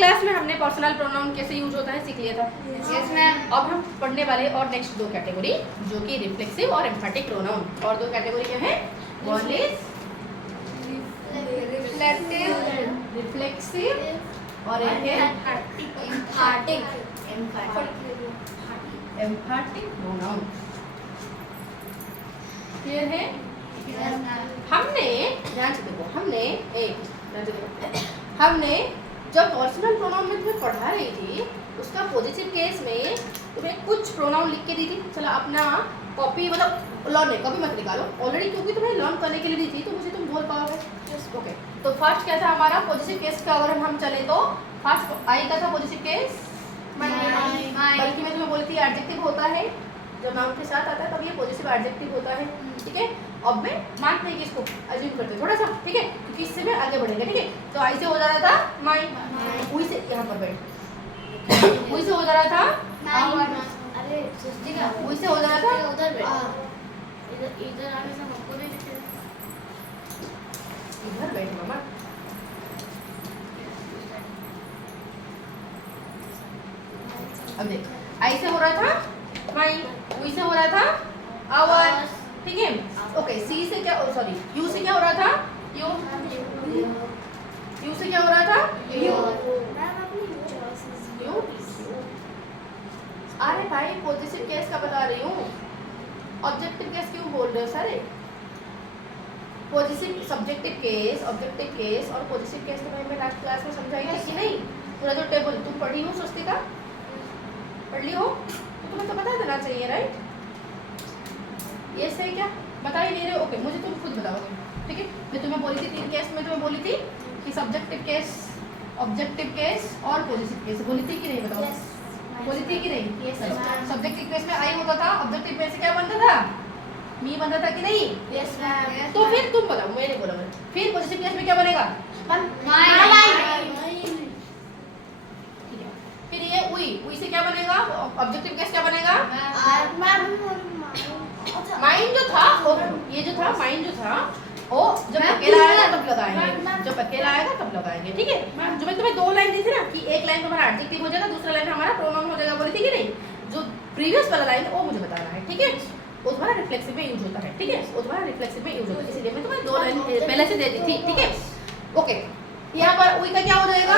Class में हमने personal pronoun कैसे यूज होता है सीख लिया था। Yes ma'am. अब हम पढ़ने वाले और नेक्स्ट दो कैटेगरी जो कि रिफ्लेक्सिव और एम्फैटिक प्रोनाउन। और दो कैटेगरी क्या है? वन इज रिफ्लेक्सिव और एक है एम्फैटिक प्रोनाउन। क्लियर है? हमने ध्यान से देखो, हमने जब पर्सनल प्रोनाउन में तुम्हें पढ़ा रही थी उसका पॉजिटिव केस में तुम्हें कुछ प्रोनाउन लिख के दी थी। चलो अपना कॉपी मतलब लर्न है, कॉपी मत निकालो ऑलरेडी, क्योंकि तुम्हें लर्न करने के लिए दी थी तो मुझे तुम बोल पाओगे। ओके, तो फर्स्ट क्या था हमारा पॉजिटिव केस का? अगर हम चले तो फर्स्ट आई का था पॉजिटिव केस, बल्कि मैं तुम्हें बोली थी एडजेक्टिव होता है जब नाउन के साथ आता है तब ये पॉजिटिव एडजेक्टिव होता है। ठीक है, अब मैं मानते हैं कि इसको अज्यूम करते हैं थोड़ा सा, ठीक है, क्योंकि इससे मैं आगे बढ़ेंगे। ठीक है, तो आई से हो जा रहा था माई, हुई से यहाँ पर बैठ, हुई से हो जा रहा था, अरे हुई से हो जा रहा था, उधर बैठ, इधर आने से हमको नहीं दिखेगा। इधर बैठ मामा। अब देख, आई से हो रहा था माई, हुई से हो रहा था आवर। ठीक है, ओके, सी से क्या, सॉरी यू से क्या हो रहा था? यू, यू से क्या हो रहा था? You, you. अरे भाई पॉजिटिव केस का बता रही हूँ, ऑब्जेक्टिव केस क्यों बोल रहे हो सारे? Positive subjective case, objective case और पॉजिटिव केस तो मैं लास्ट क्लास में समझाई थी कि नहीं? पूरा जो टेबल तुम पढ़ी हो स्वस्तिका, पढ़ ली हो तो तुम्हें तो बता देना चाहिए, राइट? ये सही क्या बता ही नहीं रहे? ओके, मुझे तुम खुद बताओगे। ठीक है, मैं तुम्हें बोली थी तीन केस में, तुम्हें बोली थी कि सब्जेक्टिव केस, ऑब्जेक्टिव केस और पॉजिटिव केस, बोली थी कि नहीं? बताओ, बोली थी कि नहीं? सब्जेक्टिव केस में आई होता था, ऑब्जेक्टिव केस से क्या बनता था? मी बनता था कि नहीं? Yes ma'am. तो फिर तुम बताओ, मैं नहीं बोला। फिर पॉजिटिव केस में क्या बनेगा? ठीक है, फिर ये उई से क्या बनेगा? ऑब्जेक्टिव केस क्या बनेगा? माइंड जो था वो, ये जो था माइंड जो था वो जब अकेला आएगा तब लगाएंगे, जब अकेला आएगा तब लगाएंगे। ठीक है, जो मैं तुम्हें दो लाइन दी थी ना कि एक लाइन तुम्हारा एडजेक्टिव हो जाएगा, दूसरा लाइन हमारा प्रोनाउन हो जाएगा, बोली थी कि नहीं? जो प्रीवियस वाला लाइन है वो मुझे बताना है। ठीक है, वो तुम्हारा रिफ्लेक्सिव में यूज होता है। ठीक है, वो तुम्हारा रिफ्लेक्सिव में यूज होता है, इसलिए मैं तुम्हें दो लाइन पहले से दे दी थी। ठीक है, ओके, यहाँ पर उई का क्या हो जाएगा?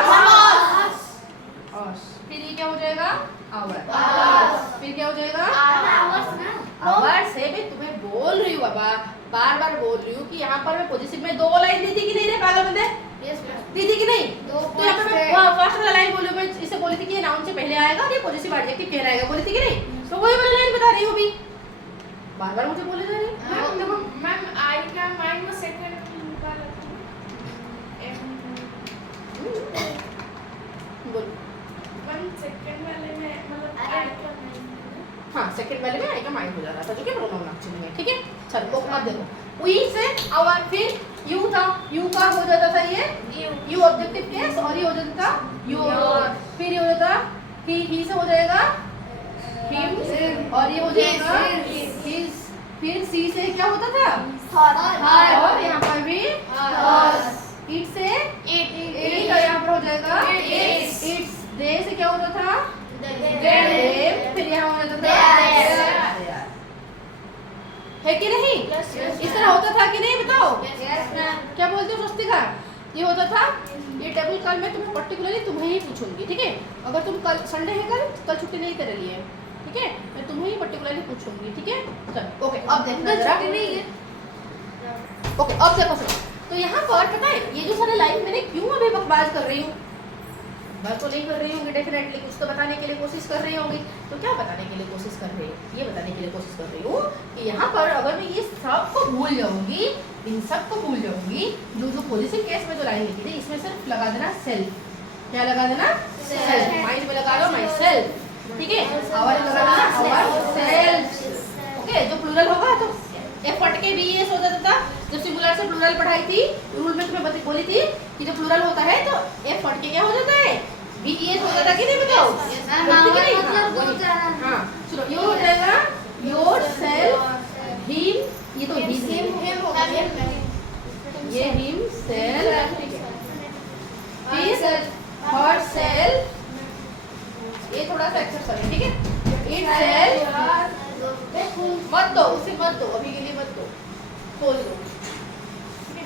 फिर ये क्या हो जाएगा? आवर। फिर क्या हो जाएगा? आवर्स है। मैं तुम्हें बोल रही हूँ बाबा, बार बार बोल रही हूँ कि यहाँ पर मैं पॉजिटिव में दो लाइन दी थी कि नहीं रे पागल बंदे? दी थी कि नहीं? तो यहाँ पर मैं फर्स्ट वाला लाइन बोली, मैं इसे बोली थी कि ये नाउन से पहले आएगा और ये पॉजिटिव एडजेक्टिव कहलाएगा, बोली थी कि नहीं? तो वही वाला लाइन बता रही हूँ अभी, बार बार मुझे बोले जा रही है। मैम आई का माइंड में सेकंड बोल। सेकंड वाले में मतलब आई का हाँ, सेकंड वाले में आई का माइंड हो जा रहा था, जो कि प्रोनाउन एक्चुअली में। ठीक है, चलो अब देखो, उई से आवर, फिर यू था, यू का हो जाता था ये यू ऑब्जेक्टिव केस और ये हो जाता था योर। फिर ये हो जाता ही से हो जाएगा हिम और ये हो जाएगा हिज। फिर सी से क्या होता था? और यहाँ पर भी इट से इट और यहाँ पर हो जाएगा इट्स। दे से क्या होता था? फिर यहाँ हो जाता था है कि नहीं? इस तरह होता था कि नहीं? बताओ, क्या बोलते हो स्वस्तिका? ये होता था। ये टेबल कल मैं तुम्हें पर्टिकुलरली तुम्हें ही पूछूंगी। ठीक है, अगर तुम कल संडे है, कल छुट्टी नहीं तेरे लिए, ठीक है, मैं तुम्हें ही पर्टिकुलरली पूछूंगी। ठीक है, चलो ओके, अब देखना जरा। ओके, अब देखो सुनो, तो यहाँ पर पता है ये जो सारे लाइन मैंने क्यों अभी बकवास कर रही हूँ? बस तो नहीं कर रही होंगी डेफिनेटली, कुछ तो बताने के लिए कोशिश कर रही होंगी। तो क्या बताने के लिए कोशिश कर रही हूँ? ये बताने के लिए कोशिश कर रही हूँ कि यहाँ पर अगर मैं ये सब को भूल जाऊंगी, इन सब को भूल जाऊंगी, जो जो पॉजिटिव केस में जो लाइन लिखी थी इसमें सिर्फ लगा देना सेल्फ। क्या लगा देना? सेल्फ। माइंड में लगा दो माई सेल्फ। ठीक है, आवर लगा देना आवर सेल्फ। ओके, जो प्लूरल होगा तो एफ हट के भी ये हो जाता था। जब सिंगुलर से प्लूरल पढ़ाई थी, रूल में तुम्हें बोली थी कि जब प्लूरल होता है तो एफ हट के क्या हो जाता है? बीईएस होता था कि नहीं? बताओ। हाँ, सुनो, ये हो जाएगा योर सेल्फ हिम, ये तो हिम होगा, ये हिम सेल्फ, फिर हर सेल्फ थोड़ा सा एक्सेप्ट करें, ठीक है। इट सेल्फ मत दो, उसे मत दो, अभी के लिए मत दो, खोल दो, ठीक है।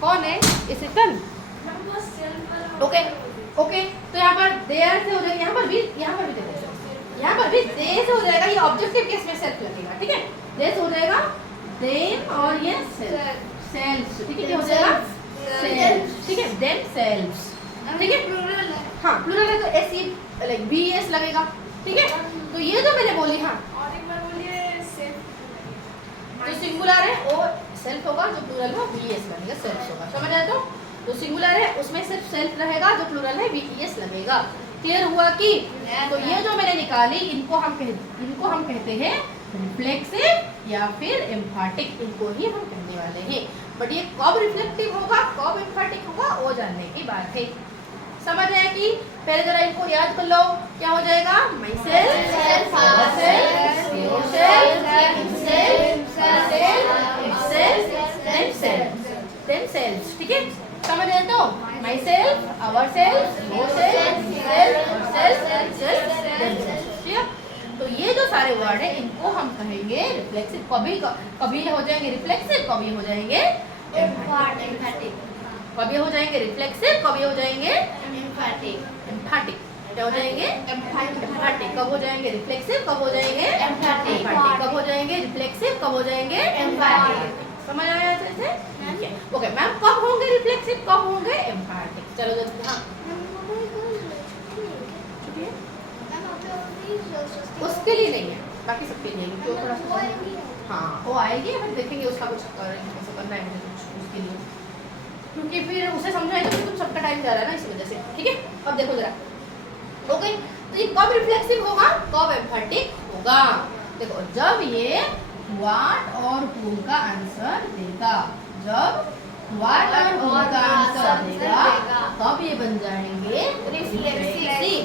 कौन है इसे कन? ओके ओके, तो यहाँ पर देयर से हो जाएगा, यहाँ पर भी दे देगा, यहाँ पर भी दे से हो जाएगा, ये ऑब्जेक्टिव केस में सेल्फ लगेगा, ठीक है। दे से हो जाएगा देम और ये सेल्फ, ठीक है। क्या हो जाएगा? सेल्फ, ठीक है। देम सेल्फ, ठीक है। प्लूरल है। हाँ प्लूरल है तो S E like B S लगेगा, ठीक है। तो ये जो मैंने बोली, हाँ और एक बार बोलिए सेल्फ। जो सिंगुलर है वो सेल्फ होगा, जो प्लूरल है बी एस लगेगा, सेल्फ होगा, समझ आया? तो जो सिंगुलर है उसमें सिर्फ सेल्फ रहेगा, जो प्लूरल है बी एस लगेगा। क्लियर हुआ कि? तो ये जो मैंने निकाली, इनको हम कहते हैं रिफ्लेक्सिव या फिर एम्फाटिक, इनको ही हम कहने वाले हैं। बट ये कब रिफ्लेक्टिव होगा, कब एम्फाटिक होगा, वो जानने की बात है। समझ आया कि? पहले जरा इनको याद कर लो, क्या हो जाएगा? माई सेल्फ, ठीक है। समझ आया? तो myself, ourself, yourself, ठीक है। तो ये जो सारे वर्ड है इनको हम कहेंगे रिफ्लेक्सिव, कभी हो जाएंगे रिफ्लेक्सिव, कभी हो जाएंगे एम्फैटिक। कभी हो जाएंगे रिफ्लेक्सिव, कभी हो जाएंगे एम्फैटिक। क्या हो जाएंगे? एम्फैटिक। कब हो जाएंगे रिफ्लेक्सिव, कब हो जाएंगे एम्फैटिक। कब हो जाएंगे रिफ्लेक्सिव, कब हो जाएंगे एम्फैटिक। समझ आया अच्छे से? ठीक है। ओके मैम, कब होंगे रिफ्लेक्सिव, कब होंगे एम्फैटिक? चलो जल्दी। हाँ उसके लिए नहीं है, बाकी सबके लिए, क्योंकि वो थोड़ा सा हाँ वो आएगी, फिर देखेंगे उसका कुछ कैसे करना है मुझे कुछ उसके लिए, क्योंकि फिर उसे समझाएगा तो तुम सबका टाइम जा रहा है ना, इसी वजह से, ठीक है। अब देखो जरा, ओके। तो ये कब रिफ्लेक्सिव होगा, कब एम्फैटिक होगा? देखो जब ये व्हाट और हूम का आंसर देगा, जब व्हाट और हूम का आंसर देगा तब ये बन जाएंगे रिफ्लेक्सिव।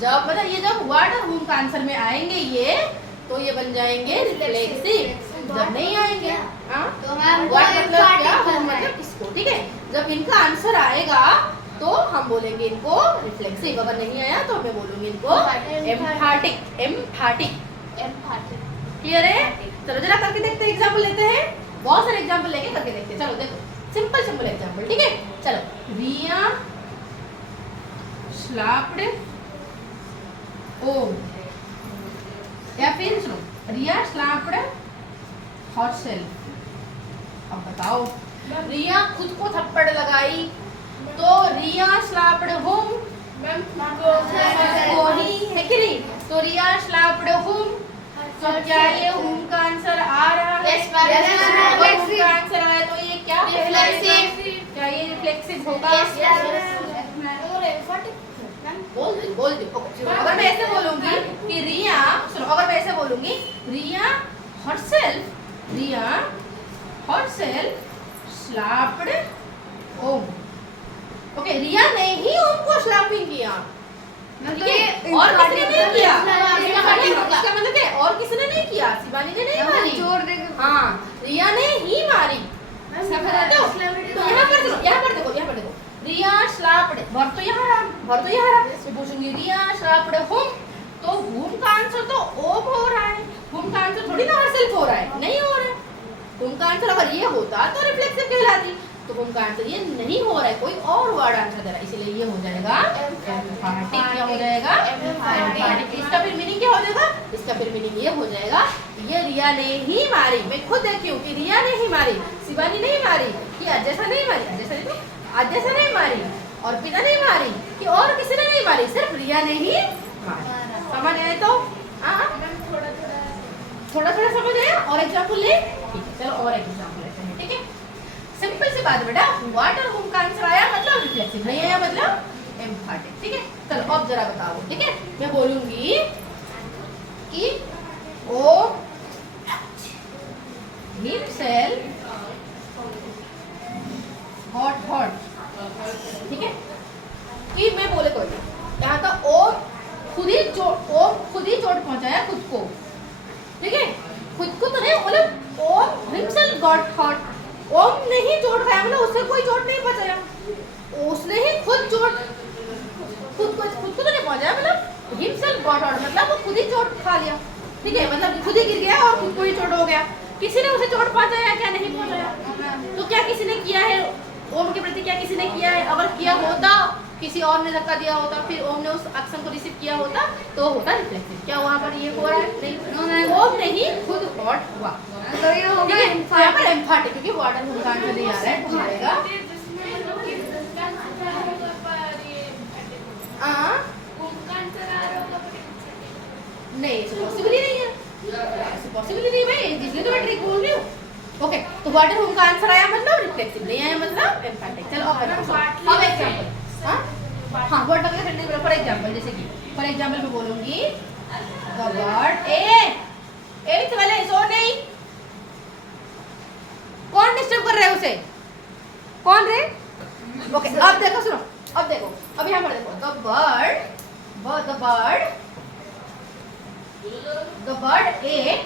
जब मतलब ये जब व्हाट और हूम का आंसर में आएंगे ये, तो ये बन जाएंगे रिफ्लेक्सिव। जब नहीं आएंगे, हाँ तो मैम व्हाट मतलब क्या, हूम मतलब किसको, ठीक है। जब इनका आंसर आएगा तो हम बोलेंगे इनको रिफ्लेक्सिव, अगर नहीं आया तो मैं बोलूंगी इनको एम्फैटिक। एम्फैटिक। क्लियर है? चलो जरा करके देखते हैं, एग्जांपल लेते हैं, बहुत सारे एग्जांपल लेके करके देखते हैं। चलो देखो सिंपल एग्जांपल, ठीक है। चलो रिया स्लैप्ड ओम, या फिर सुनो रिया स्लैप्ड हरसेल्फ। अब बताओ, रिया खुद को थप्पड़ लगाई, तो रिया स्लैप्ड होम को ही है कि नहीं? तो रिया स्लैप्ड होम, तो क्या ये होम का आंसर आ रहा है? Yes, ma'am. Yes, ma'am. अगर होम का आंसर आया तो ये क्या Reflexive. क्या ये रिफ्लेक्सिव होगा? बोल दे। अगर मैं ऐसे बोलूंगी कि रिया, सुनो, अगर मैं ऐसे बोलूंगी रिया हरसेल्फ स्लैप्ड ओम। ओके, रिया ने ही ओम को स्लैपिंग किया, ठीक है, और किसी ने नहीं किया। इसका मतलब है और किसी ने नहीं किया, शिवानी ने नहीं मारी, जोर देकर। हाँ रिया ने ही मारी। समझ आते हो? तो यहाँ पर देखो रिया स्लैप्ड, वर्ब तो यहाँ रहा, मैं पूछूंगी रिया स्लैप्ड होम, तो होम का आंसर तो ओम हो रहा है, होम का आंसर थोड़ी ना हरसेल्फ हो रहा है, नहीं हो रहा है। होम का आंसर अगर ये होता तो रिफ्लेक्सिव कहलाती, तो होम का आंसर ये नहीं हो रहा है, कोई और वर्ड आंसर दे रहा है, इसलिए ये हो जाएगा एम्फैटिक। क्या हो जाएगा? एम्फैटिक। इसका फिर मीनिंग क्या हो जाएगा? इसका फिर मीनिंग ये हो जाएगा, ये रिया ने ही मारी, मैं खुद देखी हूँ कि रिया ने ही मारी, शिवानी नहीं मारी, कि अजैसा नहीं मारी, अजैसा नहीं मारी, और पिता नहीं मारी, कि और किसी ने नहीं मारी, सिर्फ रिया ने ही मारी। समझ आए? तो थोड़ा समझ आया? और एग्जाम्पल ले, ठीक है। चलो और एग्जाम्पल लेते हैं, ठीक है। सिंपल सी बात बेटा, व्हाट और होम का आंसर आया मतलब रिफ्लेक्सिव, नहीं आया मतलब एम्फैटिक, ठीक है। चलो अब जरा बताओ, ठीक है। मैं बोलूंगी कि ओ हिमसेल्फ हॉट, ठीक है। कि मैं बोले कोई यहाँ था ओ खुद ही चोट पहुंचाया खुद को, ठीक है। खुद को तो नहीं, मतलब ओम हिमसेल्फ गॉट हॉट, ओम ने ही चोट खाया, मतलब उससे कोई चोट नहीं पहुंचाया, उसने ही खुद को तो नहीं पहुंचाया, मतलब चोट खा लिया, ठीक है, मतलब खुद ही गिर गया और खुद को ही चोट हो गया। किसी ने उसे चोट पहुंचाया क्या? नहीं पहुंचाया। तो क्या किसी ने किया है ओम के प्रति? क्या किसी ने किया है? अगर किया होता, किसी और ने धक्का दिया होता, फिर ओम ने उस एक्शन को रिसीव किया होता तो होता रिफ्लेक्सिव। क्या वहाँ पर ये हो रहा है? नहीं, ओम ने ही खुद हॉट हुआ, तो ये हो गया यहाँ पर एम्फाटिक, क्योंकि वाटर होम का आंसर नहीं आ रहा है, हो जाएगा नहीं, पॉसिबल ही नहीं है, पॉसिबल ही नहीं भाई, इसलिए तो मैं ट्रिक बोल रही हूँ। ओके, तो वाटर होम का आंसर आया मतलब रिफ्लेक्सिव, नहीं आया मतलब एम्फैटिक। चलो अब एग्जांपल, हाँ वर्ड लगा फिर नहीं, फॉर एग्जांपल, जैसे कि फॉर एग्जांपल मैं बोलूंगी द वर्ड ए वाले सो नहीं, कौन डिस्टर्ब कर रहा है उसे? कौन रे? ओके, अब देखो, सुनो, अब देखो, अब यहाँ पर देखो, the bird ate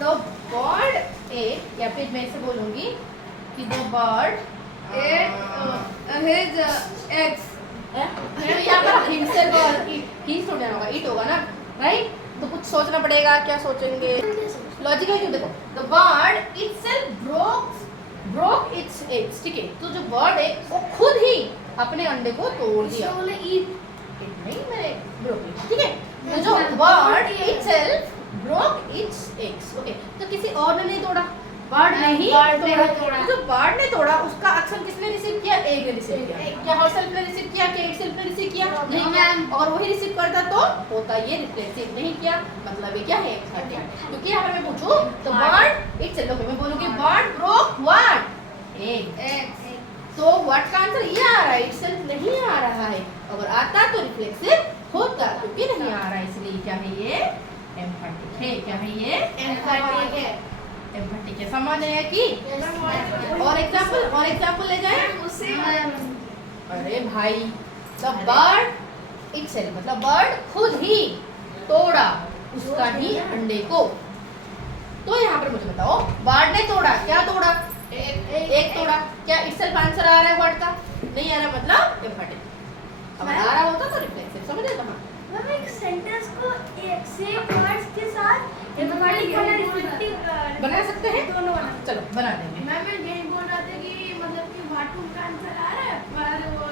the bird ate, या फिर मैं ऐसे बोलूंगी कि the bird ate his eggs. तो यहाँ पर himself और he थोड़ा होगा, it होगा ना, राइट? तो कुछ सोचना पड़ेगा, क्या सोचेंगे? लॉजिक है क्यों? देखो, the bird itself broke its eggs, ठीक है? तो जो बर्ड है वो खुद ही अपने अंडे को तोड़ दिया, नहीं मेरे ब्रोक, ठीक है? तो जो bird itself broke its eggs, okay, तो किसी और ने नहीं तोड़ा, बर्ड ने ही तोड़ा। तो जो बर्ड ने तोड़ा उसका एक्शन किसने रिसीव किया? एग ने रिसीव किया। क्या हॉर्सेल्फ ने रिसीव किया? क्या इटसेल्फ ने रिसीव किया? नहीं किया। और वही रिसीव करता तो होता ये रिफ्लेक्सिव, नहीं किया, मतलब ये क्या है? क्योंकि यहाँ पर मैं पूछूं तो बर्ड इटसेल्फ, ओके, मैं बोलूंगी बर्ड ब्रोक व्हाट? एग। तो व्हाट का आंसर ये आ रहा है, इटसेल्फ नहीं आ रहा है। अगर आता तो रिफ्लेक्सिव होता, क्योंकि नहीं आ रहा है, इसलिए क्या है ये? एम्फैटिक है। क्या है ये? एम्फैटिक है। एम्फैटिक है, समझ आया कि? और एग्जांपल ले जाए उसे। अरे भाई, द बर्ड इटसेल्फ मतलब बर्ड खुद ही तोड़ा उसका ही अंडे को। तो यहाँ पर मुझे बताओ, बर्ड ने तोड़ा, क्या तोड़ा? एक तोड़ा। क्या इटसेल्फ आंसर आ रहा है वर्ड का? नहीं आ रहा, मतलब एम्फैटिक। अगर आ रहा होता तो रिफ्लेक्सिव, समझ रहे हो? मतलब एक सेंटेंस को एक सेम वर्ड्स के साथ एम्फैटिक वाला रिफ्लेक्टिव बना सकते हैं, दोनों बना। चलो बना देंगे। मैं यही बोल रहा था कि मतलब कि वाटू का आंसर आ रहा है पर वो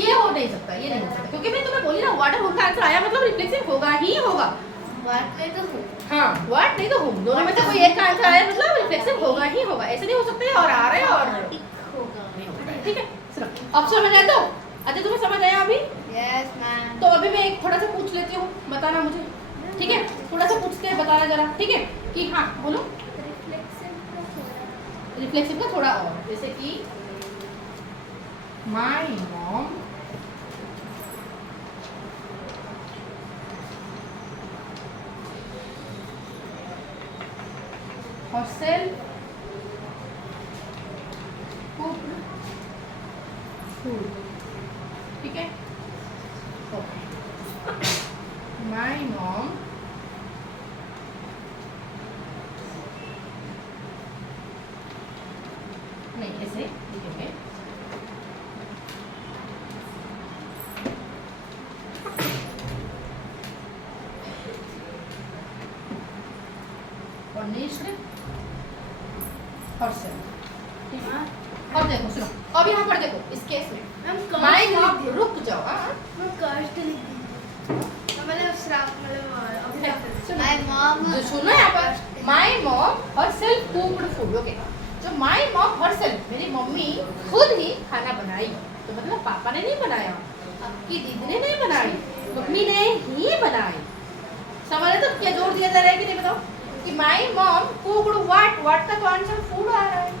ये हो नहीं सकता, ये नहीं हो सकता, क्योंकि मैं तुम्हें बोली ना वाटर होम का आंसर आया मतलब रिफ्लेक्सिव होगा ही होगा। वाट नहीं तो हूँ। हाँ, वाट नहीं तो होम, दोनों में से कोई एक का आंसर आया मतलब रिफ्लेक्सिव होगा ही होगा, ऐसे नहीं हो सकता है और आ रहा है और होगा। ठीक है। सुनो, अब समझ आया? तो अच्छा तुम्हें समझ आया अभी? Yes ma'am. तो अभी मैं एक थोड़ा सा पूछ लेती हूँ, बताना मुझे, ठीक है? थोड़ा सा पूछ के बताना जरा, ठीक है? कि हाँ बोलो, रिफ्लेक्सिव का थोड़ा और, जैसे कि my mom herself cooked food, ठीक है? माय मॉम नहीं, ऐसे लिखेंगे, punished herself, ठीक है? अब देखो, सुनो, अब यहाँ पर देखो, इस केस में माय मॉम, रुक जाओ, मैं कष्ट लिख दी। मतलब श्राप, मतलब माय मॉम, सुनो यहाँ पर, my mom herself cooked food, okay? जो माय मॉम herself, मेरी मम्मी खुद ही खाना बनाई, तो मतलब पापा ने नहीं बनाया, आपकी दीदी ने नहीं बनाई, मम्मी ने ही बनाई। समझ रहे? तो क्या जोर दिया जा रहा है कि नहीं बताओ? कि माय मॉम कुक्ड व्हाट का तो आंसर फूड आ रहा है,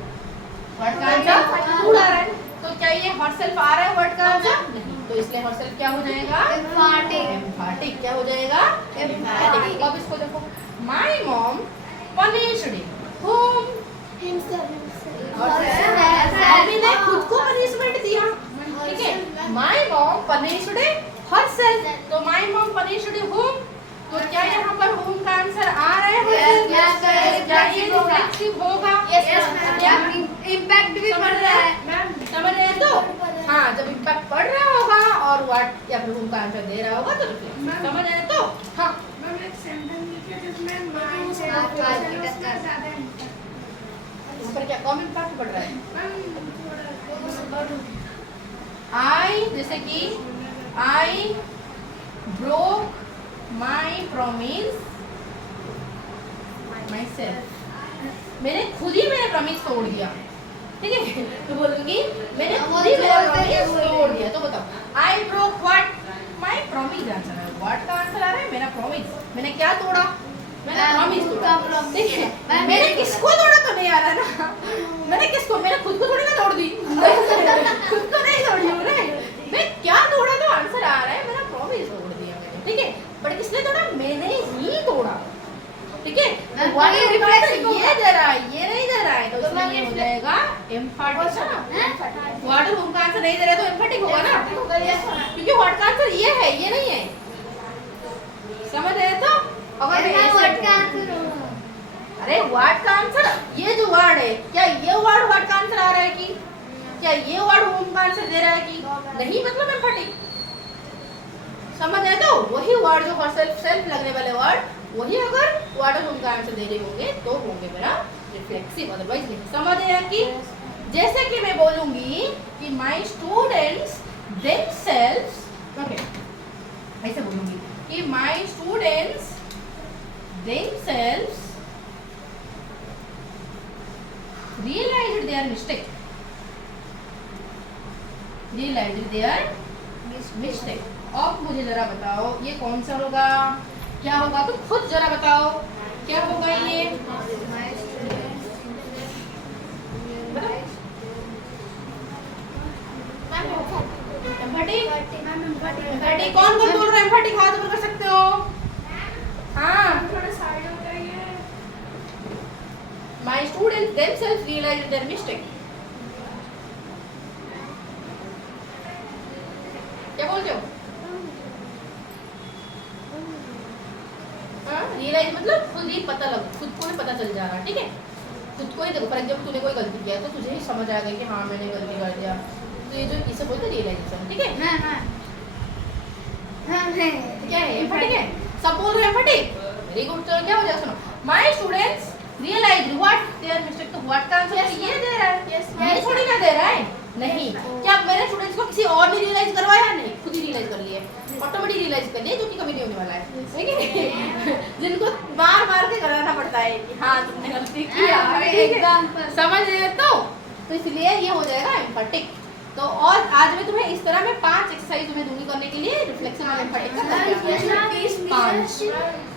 व्हाट का आंसर फूड आ रहा है, तो क्या ये herself आ रहा है वर्ड का आंसर? नहीं, तो इसलिए herself क्या हो जाएगा? एम्फैटिक। क्या हो जाएगा? एम्फैटिक। अब इसको देखो, my mom punished whom? Mummy ने खुद को पनिशमेंट दिया, ठीक है? माय मॉम punished herself, तो माय मॉम punished whom? तो क्या यहाँ पर whom का आंसर आ रहा है? क्या ये रिफ्लेक्सिव होगा? इम्पैक्ट भी पड़ रहा है, समझ रहे हैं? तो हाँ, जब इम्पैक्ट पड़ रहा होगा और वर्ड व्हाट या फिर उनका आंसर दे रहा होगा तो रिफ्लेक्स समझ आए तो हाँ मैम एक सेंटेंस लिखिए जिसमें माइंड से हाँ, उसका ज्यादा ऊपर क्या कम इम्पैक्ट पड़ रहा है मैम थोड़ा आई जैसे कि I broke my promise my self मैंने खुद ही मेरा प्रॉमिस तोड़ दिया ठीक है तो बोलूंगी मैंने खुद ही मेरा प्रॉमिस तोड़ दिया तो बताओ I broke what my promise answer है व्हाट का आंसर आ रहा है मेरा प्रॉमिस मैंने क्या तोड़ा मैंने प्रॉमिस तोड़ा ठीक है मैंने किसको तोड़ा तो नहीं आ रहा ना मैंने किसको मैंने खुद को थोड़ी ना तोड़ दी खुद को नहीं तोड़ी मैंने मैं क्या तोड़ा तो आंसर आ रहा है मेरा प्रॉमिस तोड़ दिया मैंने ठीक है बट किसने तोड़ा मैंने ही तोड़ा ठीक है व्हाट इज रिफ्लेक्स ये दे रहा है ये नहीं दे रहा है तो इसमें ये हो जाएगा एम्फैटिक व्हाट उनका आंसर नहीं दे रहा है तो एम्फैटिक होगा ना क्योंकि व्हाट का आंसर ये है ये नहीं है समझ रहे तो अगर मैं व्हाट का आंसर अरे व्हाट का आंसर ये जो वर्ड है क्या ये वर्ड व्हाट का आंसर आ रहा है कि क्या ये वर्ड होम का आंसर दे रहा है कि नहीं मतलब एम्फैटिक समझ आए तो वही वर्ड जो सेल्फ सेल्फ लगने वाले वर्ड वही अगर वर्ड उनका आंसर दे रहे होंगे तो होंगे मेरा रिफ्लेक्सिव अदरवाइज नहीं समझ आया कि जैसे कि मैं बोलूंगी कि माय स्टूडेंट्स देमसेल्व्स ओके ऐसे बोलूंगी कि my students themselves realized their mistake अब मुझे जरा बताओ ये कौन सा होगा क्या होगा तुम खुद जरा बताओ क्या होगा ये एम्फैटिक कौन कौन बोल रहा है एम्फैटिक हाथ ऊपर कर सकते हो हाँ थोड़ा साइड हो जाइए My students themselves realized their mistake. क्या बोलते हो? हाँ रियलाइज मतलब खुद ही पता लग खुद को ही पता चल जा रहा ठीक है खुद को ही देखो फॉर एग्जाम्पल तूने कोई गलती किया तो तुझे ही समझ आ गया कि हाँ मैंने गलती कर दिया तो ये जो इसे बोलते रियलाइजेशन ठीक है क्या है एम्फैटिक है सब बोल रहे हैं एम्फैटिक वेरी गुड तो क्या हो जाएगा सुनो my students realise what their mistake तो व्हाट का आंसर ये दे रहा है ये थोड़ी ना दे रहा है नहीं क्या मेरे स्टूडेंट्स को किसी और ने रियलाइज करवाया नहीं खुद ही रियलाइज कर लिए ऑटोमेटिक रियलाइज कर लिए जो कि कभी नहीं होने वाला है ठीक है जिनको बार बार के कराना पड़ता है कि हाँ तुमने गलती किया एग्जांपल समझ रहे तो इसलिए ये हो जाएगा एम्फैटिक तो और आज मैं तुम्हें इस तरह में 5 एक्सरसाइज तुम्हें दूंगी करने के लिए रिफ्लेक्शन और एम्फैटिक का 5